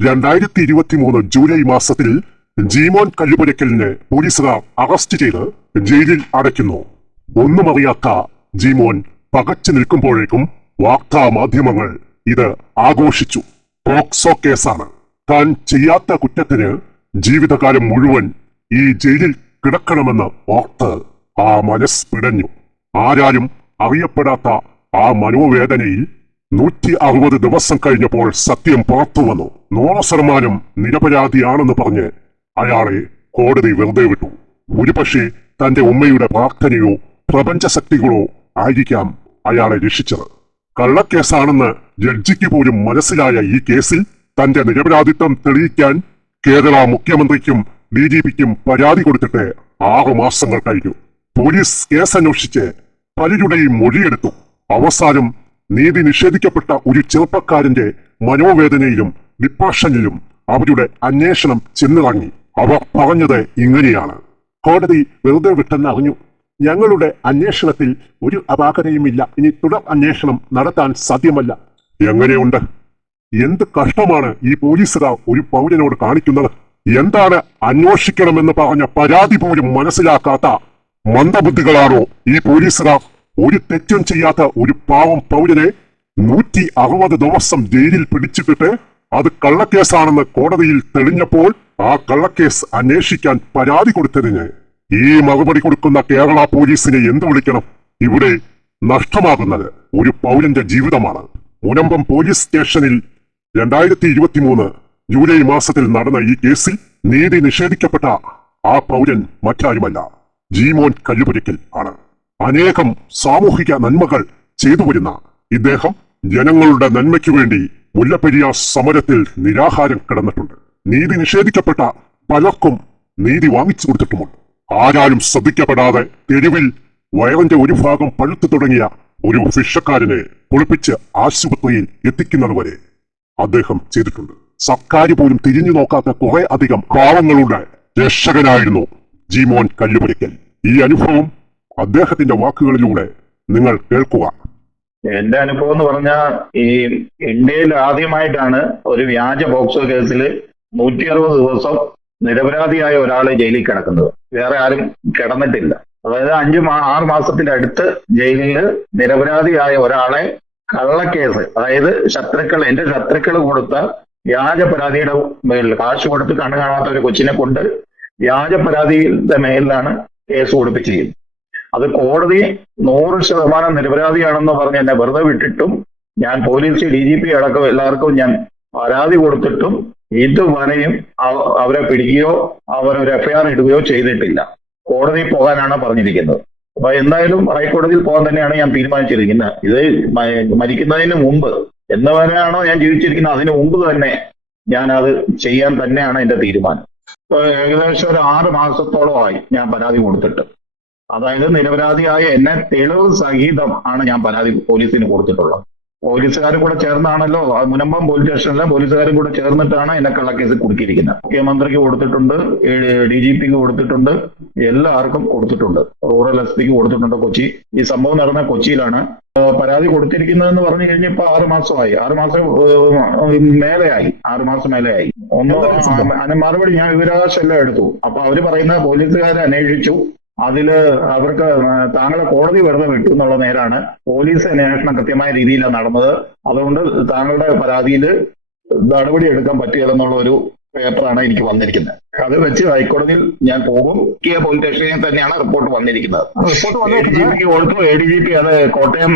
2023 July മാസത്തിൽ ജീമോൻ കല്ലുപുരയ്ക്കലിനെ പോലീസുകാർ arrest ചെയ്ത് ജയിലിൽ അടയ്ക്കുന്നു. ഒന്നും അറിയാത്ത ജീമോൻ പകച്ചു നിൽക്കുമ്പോഴേക്കും വാർത്താ മാധ്യമങ്ങൾ ഇത് ആഘോഷിച്ചു. പോക്സോ കേസാണ്. താൻ ചെയ്യാത്ത കുറ്റത്തിന് ജീവിതകാലം മുഴുവൻ ഈ ജയിലിൽ കിടക്കണമെന്ന് ഓർത്ത് ആ മനസ്സ് പിടഞ്ഞു. ആരാലും അറിയപ്പെടാത്ത ആ മനോവേദനയിൽ 160 ദിവസം കഴിഞ്ഞപ്പോൾ സത്യം പുറത്തു വന്നു. 100% നിരപരാധിയാണെന്ന് പറഞ്ഞ് അയാളെ കോടതി വെറുതെ വിട്ടു. ഒരുപക്ഷെ തന്റെ ഉമ്മയുടെ പ്രാർത്ഥനയോ പ്രപഞ്ചശക്തികളോ ആയിരിക്കാം അയാളെ രക്ഷിച്ചത്. കള്ളക്കേസാണെന്ന് ജഡ്ജിക്ക് പോലും മനസ്സിലായ ഈ കേസിൽ തന്റെ നിരപരാധിത്വം തെളിയിക്കാൻ കേരള മുഖ്യമന്ത്രിക്കും DGPക്കും പരാതി കൊടുത്തിട്ട് 6 മാസങ്ങൾ കഴിഞ്ഞു. പോലീസ് കേസന്വേഷിച്ച് പലരുടെയും മൊഴിയെടുത്തു. അവസാനം നീതി നിഷേധിക്കപ്പെട്ട ഒരു ചെറുപ്പക്കാരന്റെ മനോവേദനയിലും ഡിപ്രഷനിലും അവരുടെ അന്വേഷണം ചെന്നിറങ്ങി. അവർ പറഞ്ഞത് ഇങ്ങനെയാണ്: കോടതി വെറുതെ വിട്ടെന്ന് അറിഞ്ഞു. ഞങ്ങളുടെ അന്വേഷണത്തിൽ ഒരു അപാകതയുമില്ല. ഇനി തുടർ അന്വേഷണം നടത്താൻ സാധ്യമല്ല. എങ്ങനെയുണ്ട്? എന്ത് കഷ്ടമാണ് ഈ പോലീസുകാർ ഒരു പൗരനോട് കാണിക്കുന്നത്? എന്താണ് അന്വേഷിക്കണമെന്ന് പറഞ്ഞ പരാതി പോലും മനസ്സിലാക്കാത്ത മന്ദബുദ്ധികളാണോ ഈ പോലീസുകാർ? ഒരു തെറ്റും ചെയ്യാത്ത ഒരു പാവം പൗരനെ 160 ദിവസം ജയിലിൽ പിടിച്ചിട്ടിട്ട് അത് കള്ളക്കേസാണെന്ന് കോടതിയിൽ തെളിഞ്ഞപ്പോൾ ആ കള്ളക്കേസ് അന്വേഷിക്കാൻ പരാതി കൊടുത്തതിന് ഈ മറുപടി കൊടുക്കുന്ന കേരള പോലീസിനെ എന്ത് വിളിക്കണം? ഇവിടെ നഷ്ടമാകുന്നത് ഒരു പൗരന്റെ ജീവിതമാണ്. മുനമ്പം പോലീസ് സ്റ്റേഷനിൽ 2023 ജൂലൈ മാസത്തിൽ നടന്ന ഈ കേസിൽ നീതി നിഷേധിക്കപ്പെട്ട ആ പൗരൻ മറ്റാരുമല്ല, ജീമോൻ കല്ലുപുരയ്ക്കൽ ആണ്. അനേകം സാമൂഹിക നന്മകൾ ചെയ്തു വരുന്ന ഇദ്ദേഹം ജനങ്ങളുടെ നന്മയ്ക്കു വേണ്ടി മുല്ലപ്പെരിയാർ സമരത്തിൽ നിരാഹാരം കിടന്നിട്ടുണ്ട്. നീതി നിഷേധിക്കപ്പെട്ട പലർക്കും നീതി വാങ്ങിച്ചു കൊടുത്തിട്ടുമുണ്ട്. ആരാലും ശ്രദ്ധിക്കപ്പെടാതെ തെരുവിൽ വയറിന്റെ ഒരു ഭാഗം പഴുത്തു തുടങ്ങിയ ഒരു ഭിക്ഷക്കാരനെ കുളിപ്പിച്ച് ആശുപത്രിയിൽ എത്തിക്കുന്നതുവരെ അദ്ദേഹം ചെയ്തിട്ടുണ്ട്. സർക്കാർ പോലും തിരിഞ്ഞു നോക്കാത്ത കുറെ അധികം പാവങ്ങളുടെ രക്ഷകനായിരുന്നു ജീമോൻ കല്ലുപുരയ്ക്കൽ. ഈ അനുഭവം അദ്ദേഹത്തിന്റെ വാക്കുകളിലൂടെ നിങ്ങൾ കേൾക്കുക. എന്റെ അനുഭവം എന്ന് പറഞ്ഞാൽ, ഈ ഇന്ത്യയിൽ ആദ്യമായിട്ടാണ് ഒരു വ്യാജ പോക്സോ കേസിൽ 160 ദിവസം നിരപരാധിയായ ഒരാളെ ജയിലിൽ കിടക്കുന്നത്. വേറെ ആരും കിടന്നിട്ടില്ല. അതായത് 6 മാസത്തിന്റെ അടുത്ത് ജയിലിൽ നിരപരാധിയായ ഒരാളെ കള്ളക്കേസ്, അതായത് എന്റെ ശത്രുക്കൾ കൊടുത്ത വ്യാജ പരാതിയുടെ മേലിൽ കാശ് കൊടുത്ത് കണ്ണു കാണാത്ത ഒരു കൊച്ചിനെ കൊണ്ട് വ്യാജ പരാതിയുടെ മേലിലാണ് കേസ് കൊടുപ്പിച്ചിരിക്കുന്നത്. അത് കോടതി 100% നിരപരാധിയാണെന്ന് പറഞ്ഞ് എന്നെ വെറുതെ വിട്ടിട്ടും ഞാൻ പോലീസ് DGP അടക്കം എല്ലാവർക്കും ഞാൻ പരാതി കൊടുത്തിട്ടും ഇതുവരെയും അവരെ പിടിക്കുകയോ അവരൊരു FIR ഇടുകയോ ചെയ്തിട്ടില്ല. കോടതി പോകാനാണ് പറഞ്ഞിരിക്കുന്നത്. അപ്പൊ എന്തായാലും ഹൈക്കോടതിയിൽ പോകാൻ തന്നെയാണ് ഞാൻ തീരുമാനിച്ചിരിക്കുന്നത്. ഇത് മരിക്കുന്നതിന് മുമ്പ് എന്നവരെയാണോ ഞാൻ ജീവിച്ചിരിക്കുന്നത്, അതിന് മുമ്പ് തന്നെ ഞാൻ അത് ചെയ്യാൻ തന്നെയാണ് എന്റെ തീരുമാനം. ഇപ്പൊ ഏകദേശം ഒരു 6 മാസത്തോളമായി ഞാൻ പരാതി കൊടുത്തിട്ട്. അതായത് നിരപരാധിയായ എന്നെ തെളിവ് സഹിതം ആണ് ഞാൻ പരാതി പോലീസിന് കൊടുത്തിട്ടുള്ളത്. പോലീസുകാരും കൂടെ ചേർന്നാണല്ലോ, മുനമ്പം പോലീസ് സ്റ്റേഷനിലെ പോലീസുകാരും കൂടെ ചേർന്നിട്ടാണ് എന്നെ കള്ളക്കേസ് കുടുക്കിയിരിക്കുന്നത്. മുഖ്യമന്ത്രിക്ക് കൊടുത്തിട്ടുണ്ട്, DGPക്ക് കൊടുത്തിട്ടുണ്ട്, എല്ലാവർക്കും കൊടുത്തിട്ടുണ്ട്, റൂറൽ SP കൊടുത്തിട്ടുണ്ട്. കൊച്ചി, ഈ സംഭവം നടന്ന കൊച്ചിയിലാണ്. പരാതി കൊടുത്തിരിക്കുന്നതെന്ന് പറഞ്ഞു കഴിഞ്ഞാൽ ഇപ്പൊ 6 മാസമായി. 6 മാസം മേലെയായി. 6 മാസം മേലെയായി. അതിന് മറുപടി ഞാൻ വിവരാവകാശം എടുത്തു. അപ്പൊ അവര് പറയുന്ന പോലീസുകാരെ അന്വേഷിച്ചു, അതില് അവർക്ക് താങ്കളെ കോടതി വെറുതെ വിട്ടു എന്നുള്ള നേരാണ്. പോലീസ് അന്വേഷണം കൃത്യമായ രീതിയിലാണ് നടന്നത്. അതുകൊണ്ട് താങ്കളുടെ പരാതിയിൽ നടപടി എടുക്കാൻ പറ്റില്ലെന്നുള്ള ഒരു പേപ്പറാണ് എനിക്ക് വന്നിരിക്കുന്നത്. അത് വെച്ച് ഹൈക്കോടതിയിൽ ഞാൻ പോകും. പോലീസ് സ്റ്റേഷനിൽ തന്നെയാണ് റിപ്പോർട്ട് വന്നിരിക്കുന്നത്. DGPക്ക് കൊടുത്തു. ADGP അത് കോട്ടയം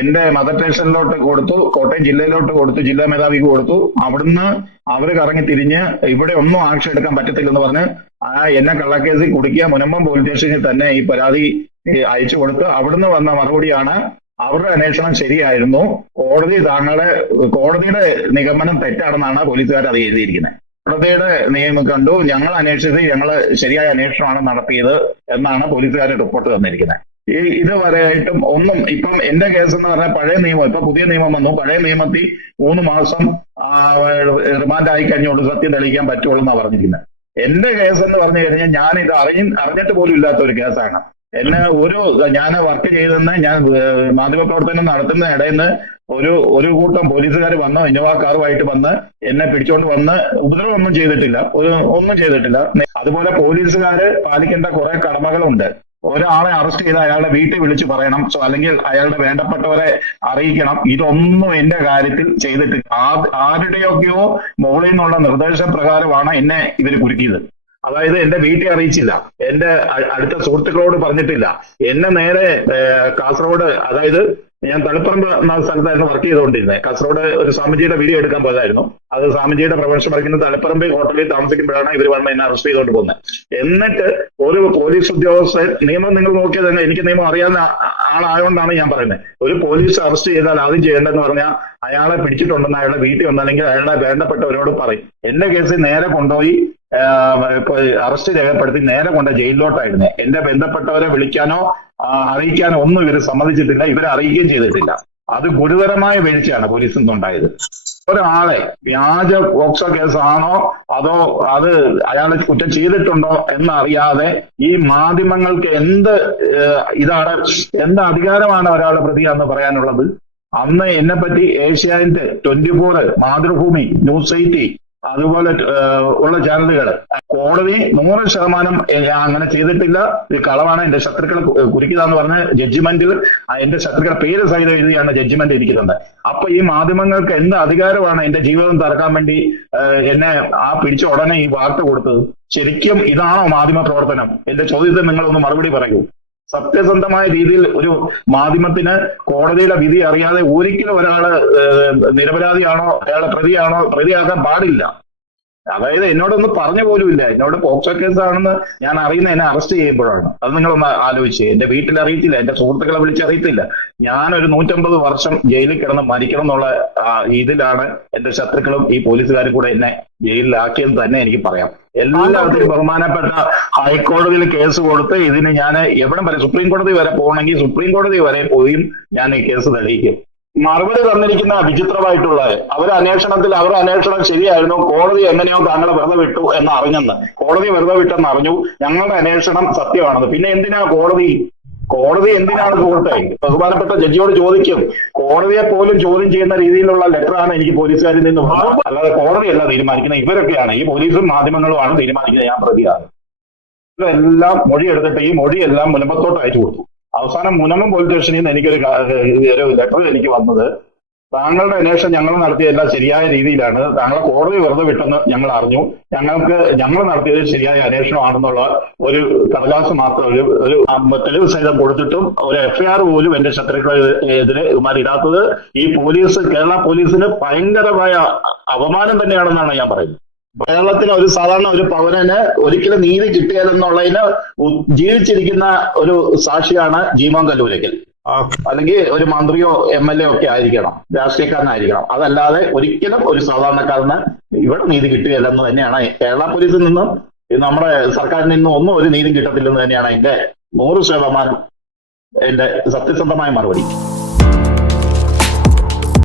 എന്റെ മദർ സ്റ്റേഷനിലോട്ട് കൊടുത്തു, കോട്ടയം ജില്ലയിലോട്ട് കൊടുത്തു, ജില്ലാ മേധാവിക്ക് കൊടുത്തു. അവിടുന്ന് അവര് കറങ്ങി തിരിഞ്ഞ് ഇവിടെ ഒന്നും ആക്ഷൻ എടുക്കാൻ പറ്റത്തില്ലെന്ന് പറഞ്ഞ് എന്നെ കള്ളക്കേസിൽ കുടുക്കിയ മുനമ്പം പോലീസ് സ്റ്റേഷനിൽ തന്നെ ഈ പരാതി അയച്ചു കൊടുത്ത് അവിടുന്ന് വന്ന മറുപടിയാണ് അവരുടെ അന്വേഷണം ശരിയായിരുന്നു, കോടതിയുടെ നിഗമനം തെറ്റാണെന്നാണ് പോലീസുകാർ അത് എഴുതിയിരിക്കുന്നത്. കോടതിയുടെ നിയമം കണ്ടു, ഞങ്ങൾ അന്വേഷിച്ചത് ശരിയായ അന്വേഷണമാണ് നടത്തിയത് എന്നാണ് പോലീസുകാർ റിപ്പോർട്ട് തന്നിരിക്കുന്നത്. ഇതുവരെയായിട്ടും ഒന്നും, ഇപ്പം എന്റെ കേസ് എന്ന് പറഞ്ഞാൽ പഴയ നിയമം, ഇപ്പൊ പുതിയ നിയമം വന്നു. പഴയ നിയമത്തിൽ 3 മാസം റിമാൻഡ് ആയി കഴിഞ്ഞുകൊണ്ട് സത്യം തെളിയിക്കാൻ പറ്റുള്ളൂ എന്നാണ് പറഞ്ഞിരിക്കുന്നത്. എന്റെ കേസ് എന്ന് പറഞ്ഞു കഴിഞ്ഞാൽ ഞാൻ ഇത് അറിഞ്ഞിട്ട് പോലും ഇല്ലാത്ത ഒരു കേസാണ്. എന്നെ ഞാൻ വർക്ക് ചെയ്തെന്ന് ഞാൻ മാധ്യമപ്രവർത്തനം നടത്തുന്ന ഇടയിൽ നിന്ന് ഒരു കൂട്ടം പോലീസുകാർ വന്ന് ഇന്നോവ കാറുമായിട്ട് വന്ന് എന്നെ പിടിച്ചോണ്ട് വന്ന് ഉപദ്രവമൊന്നും ചെയ്തിട്ടില്ല, ഒന്നും ചെയ്തിട്ടില്ല. അതുപോലെ പോലീസുകാര് പാലിക്കേണ്ട കുറെ കടമകളുണ്ട്. ഒരാളെ അറസ്റ്റ് ചെയ്ത് അയാളുടെ വീട്ടിൽ വിളിച്ചു പറയണം, അല്ലെങ്കിൽ അയാളുടെ വേണ്ടപ്പെട്ടവരെ അറിയിക്കണം. ഇതൊന്നും എന്റെ കാര്യത്തിൽ ചെയ്തിട്ടില്ല. ആരുടെയൊക്കെയോ മുകളിൽ നിന്നുള്ള നിർദ്ദേശപ്രകാരമാണ് എന്നെ ഇവർ കുരുക്കിയത്. അതായത് എന്റെ വീട്ടിൽ അറിയിച്ചില്ല, എന്റെ അടുത്ത സുഹൃത്തുക്കളോട് പറഞ്ഞിട്ടില്ല. എന്നെ നേരെ കാസർഗോഡ്, അതായത് ഞാൻ തളിപ്പറമ്പ് എന്ന സ്ഥലത്തായിരുന്നു വർക്ക് ചെയ്തുകൊണ്ടിരുന്നത്. കാസർഗോഡ് ഒരു സ്വാമിജിയുടെ വീഡിയോ എടുക്കാൻ പോയതായിരുന്നു. അത് സ്വാമിജിയുടെ പ്രൊഫഷൻ പഠിക്കുന്ന തളിപ്പറമ്പ് ഹോട്ടലിൽ താമസിക്കുമ്പോഴാണ് ഇവർ വന്ന് എന്നെ അറസ്റ്റ് ചെയ്തുകൊണ്ട് പോകുന്നത്. എന്നിട്ട് ഒരു പോലീസ് ഉദ്യോഗസ്ഥൻ, നിയമം നിങ്ങൾ നോക്കിയത് തന്നെ, എനിക്ക് നിയമം അറിയാവുന്ന ആളായതുകൊണ്ടാണ് ഞാൻ പറയുന്നത്. ഒരു പോലീസ് അറസ്റ്റ് ചെയ്താൽ ആദ്യം ചെയ്യേണ്ടതെന്ന് പറഞ്ഞാൽ അയാളെ പിടിച്ചിട്ടുണ്ടെന്ന് അയാളുടെ വീട്ടിൽ വന്ന് അല്ലെങ്കിൽ അയാളുടെ വേണ്ടപ്പെട്ടവരോട് പറയും. എന്റെ കേസിൽ നേരെ കൊണ്ടുപോയി അറസ്റ്റ് രേഖപ്പെടുത്തി നേരെ കൊണ്ട് ജയിലിലോട്ടായിരുന്നു. എന്റെ ബന്ധപ്പെട്ടവരെ വിളിക്കാനോ അറിയിക്കാനോ ഒന്നും ഇവർ സമ്മതിച്ചിട്ടില്ല, ഇവരെ അറിയിക്കുകയും ചെയ്തിട്ടില്ല. അത് ഗുരുതരമായ വീഴ്ചയാണ് പോലീസിൽ നിന്നുണ്ടായത്. ഒരാളെ വ്യാജ പോക്സോ കേസാണോ അതോ അത് അയാൾ കുറ്റം ചെയ്തിട്ടുണ്ടോ എന്നറിയാതെ ഈ മാധ്യമങ്ങൾക്ക് എന്ത് അധികാരമാണ് ഒരാളെ പ്രതിയാണെന്ന് പറയാനുള്ളത്? അന്ന് എന്നെപ്പറ്റി ഏഷ്യാനെറ്റ്, 24, മാതൃഭൂമി, ന്യൂസ് 80 അതുപോലെ ഉള്ള ചാനലുകൾ കോടതി 100% അങ്ങനെ ചെയ്തിട്ടില്ല, ഇത് കളവാണ്, എന്റെ ശത്രുക്കളെ കുറിക്കുന്നതെന്ന് പറഞ്ഞ ജഡ്ജിമെന്റിൽ എന്റെ ശത്രുക്കളുടെ പേര് സഹിതം എഴുതിയാണ് ജഡ്ജിമെന്റ് ഇരിക്കുന്നത്. അപ്പൊ ഈ മാധ്യമങ്ങൾക്ക് എന്ത് അധികാരമാണ് എന്റെ ജീവിതം തറക്കാൻ വേണ്ടി എന്നെ പിടിച്ച ഉടനെ ഈ വാർത്ത കൊടുത്തത്? ശരിക്കും ഇതാണോ മാധ്യമ പ്രവർത്തനം? എന്റെ ചോദ്യത്തിന് നിങ്ങളൊന്ന് മറുപടി പറയൂ. സത്യസന്ധമായ രീതിയിൽ ഒരു മാധ്യമത്തിന് കോടതിയുടെ വിധി അറിയാതെ ഒരിക്കലും ഒരാള് നിരപരാധിയാണോ അയാളെ പ്രതിയാക്കാൻ പാടില്ല. അതായത് എന്നോടൊന്നും പറഞ്ഞു പോലുമില്ല. എന്നോട് പോക്സോ കേസാണെന്ന് ഞാൻ അറിയുന്ന എന്നെ അറസ്റ്റ് ചെയ്യുമ്പോഴാണ്. അത് നിങ്ങളൊന്ന് ആലോചിച്ച്. എന്റെ വീട്ടിൽ അറിയിച്ചില്ല, എന്റെ സുഹൃത്തുക്കളെ വിളിച്ചറിയത്തില്ല. ഞാനൊരു 150 വർഷം ജയിലിൽ കിടന്ന് മരിക്കണം എന്നുള്ള ഇതിലാണ് എന്റെ ശത്രുക്കളും ഈ പോലീസുകാരും കൂടെ എന്നെ ജയിലിലാക്കിയെന്ന് തന്നെ എനിക്ക് പറയാം. എല്ലാത്തിനും ബഹുമാനപ്പെട്ട ഹൈക്കോടതിയിൽ കേസ് കൊടുത്ത് ഇതിന് ഞാൻ എവിടം വരെ, സുപ്രീം കോടതി വരെ പോകണമെങ്കിൽ സുപ്രീം കോടതി വരെ പോയും ഞാൻ ഈ കേസ് തെളിയിക്കും. മറുപടി തന്നിരിക്കുന്ന വിചിത്രമായിട്ടുള്ള അവരുടെ അന്വേഷണം ശരിയായിരുന്നു, കോടതി എങ്ങനെയോ താങ്കളെ വെറുതെ വിട്ടു എന്ന് അറിഞ്ഞെന്ന്. കോടതി വെറുതെ വിട്ടെന്ന് അറിഞ്ഞു, ഞങ്ങളുടെ അന്വേഷണം സത്യമാണെന്ന്. പിന്നെ എന്തിനാ കോടതി എന്തിനാണ് സുഹൃത്തെ? ബഹുമാനപ്പെട്ട ജഡ്ജിയോട് ചോദിക്കും. കോടതിയെ പോലും ചോദ്യം ചെയ്യുന്ന രീതിയിലുള്ള ലെറ്ററാണ് എനിക്ക് പോലീസുകാരിൽ നിന്ന് വന്നത്. അല്ലാതെ കോടതിയല്ല തീരുമാനിക്കുന്നത്, ഇവരൊക്കെയാണ്, ഈ പോലീസും മാധ്യമങ്ങളുമാണ് തീരുമാനിക്കുന്നത്. ഞാൻ പ്രതിയാണ്. ഇതെല്ലാം മൊഴി എടുത്തിട്ട് ഈ മൊഴിയെല്ലാം മുനമ്പത്തോട്ട് അയച്ചു കൊടുത്തു. അവസാനം മുനമ്പം പോലീസ് സ്റ്റേഷനിൽ നിന്ന് എനിക്കൊരു ലെറ്റർ എനിക്ക് വന്നത്, താങ്കളുടെ അന്വേഷണം ഞങ്ങൾ നടത്തിയതെല്ലാം ശരിയായ രീതിയിലാണ്, താങ്കളെ കോടതി വെറുതെ വിട്ടെന്ന് ഞങ്ങൾ അറിഞ്ഞു, ഞങ്ങൾ നടത്തിയത് ശരിയായ അന്വേഷണമാണെന്നുള്ള ഒരു കടലാസ് മാത്രം ഒരു തെളിവ് സഹിതം കൊടുത്തിട്ടും ഒരു FIR പോലും എന്റെ ശത്രുക്കളെതിരെ ഇടാത്തത് ഈ കേരള പോലീസിന് ഭയങ്കരമായ അപമാനം തന്നെയാണെന്നാണ് ഞാൻ പറയുന്നത്. കേരളത്തിന് സാധാരണ ഒരു പൗരന് ഒരിക്കലും നീതി കിട്ടിയാലെന്നുള്ളതിന് ജീവിച്ചിരിക്കുന്ന ഒരു സാക്ഷിയാണ് ജീമോൻ കല്ലൂരയ്ക്കൽ. അല്ലെങ്കിൽ ഒരു മന്ത്രിയോ MLA ഒക്കെ ആയിരിക്കണം, രാഷ്ട്രീയക്കാരനായിരിക്കണം. അതല്ലാതെ ഒരിക്കലും ഒരു സാധാരണക്കാരന് ഇവിടെ നീതി കിട്ടുകയില്ലെന്ന് തന്നെയാണ് കേരള പോലീസിൽ നിന്നും നമ്മുടെ സർക്കാരിൽ നിന്നും ഒന്നും ഒരു നീതി കിട്ടത്തില്ലെന്ന് തന്നെയാണ് എന്റെ 100% എന്റെ സത്യസന്ധമായ മറുപടി.